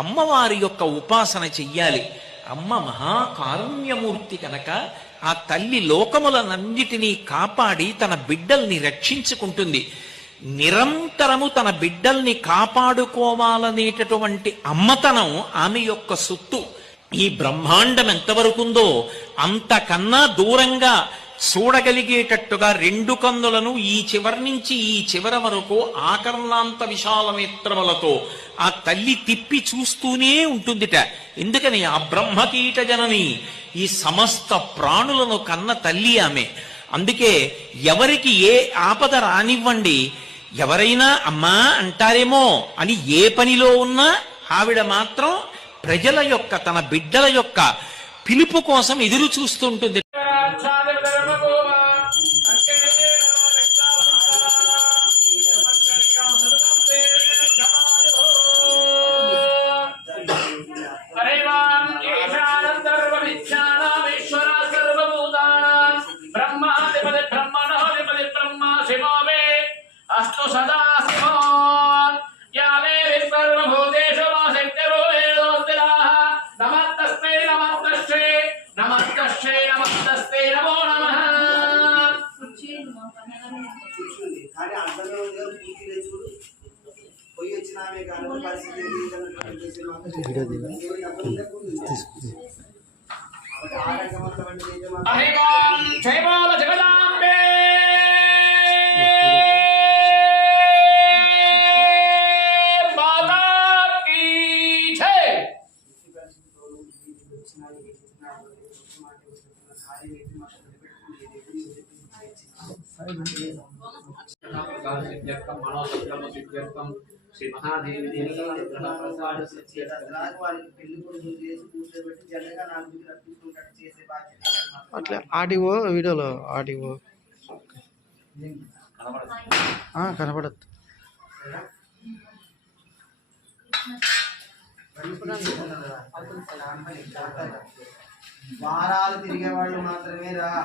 అమ్మవారి యొక్క ఉపాసన చెయ్యాలి. అమ్మ మహాకారుణ్యమూర్తి కనుక ఆ తల్లి లోకములనన్నిటినీ కాపాడి తన బిడ్డల్ని రక్షించుకుంటుంది. నిరంతరము తన బిడ్డల్ని కాపాడుకోవాలనేటటువంటి అమ్మతనం ఆమె యొక్క సొత్తు. ఈ బ్రహ్మాండం ఎంతవరకుందో అంతకన్నా దూరంగా చూడగలిగేటట్టుగా రెండు కన్నులను ఈ చివరి నుంచి ఈ చివర వరకు ఆకర్ణాంత విశాలనేత్రములతో ఆ తల్లి తిప్పి చూస్తూనే ఉంటుందిట. ఎందుకని ఆ బ్రహ్మకీట జనని, ఈ సమస్త ప్రాణులను కన్న తల్లి ఆమె. అందుకే ఎవరికి ఏ ఆపద రానివ్వండి, ఎవరైనా అమ్మా అంటారేమో అని ఏ పనిలో ఉన్నా ఆవిడ మాత్రం ప్రజల యొక్క, తన బిడ్డల యొక్క పిలుపు కోసం ఎదురు చూస్తుంటుంది. అస్తు సదా శివోన్ యామే విశ్వర్వభూతేషు మా శక్తిరో వేదోస్తిరాః నమస్తస్మై నమస్తస్మై నమస్తస్మై నమస్తస్మై నమో నమః. కానీ అర్థమే ఉంది పూర్తి చూడు పోయి వచ్చినామే కానీ పరిస్థితి హరివాం జై బోల జగదాంబే శ్రీ మహాదేవి అట్లా ఆడియో వీడియోలో ఆడియో కనపడద్దు. వారాలు తిరిగే వాళ్ళు మాత్రమే రా.